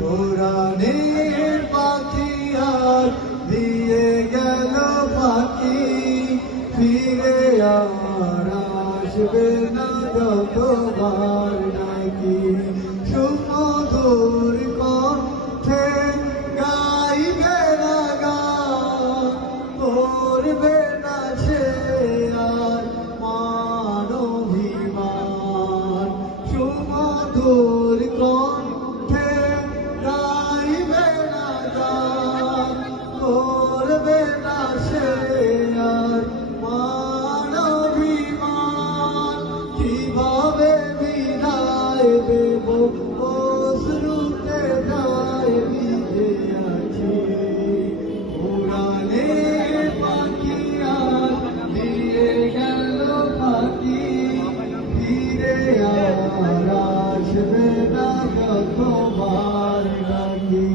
কোরআনের পাখি আর দিয়ে গেল পাখি, ফিরে আর আসবে না যতবার নাকি। সুমধুর কণ্ঠে গাইবে না গান, করবে না সে আর মানবিমান। সুমধুর কণ্ঠে গাইবে না গান, করবে না সে আর মানবিমান। কিভাবে বিদায় দেব অশ্রুতে যায় ভিজে আছি, কোরআনের পাখি আর দিয়ে গেল পাখি, ফিরে আর আসবে না যতবার ডাকি।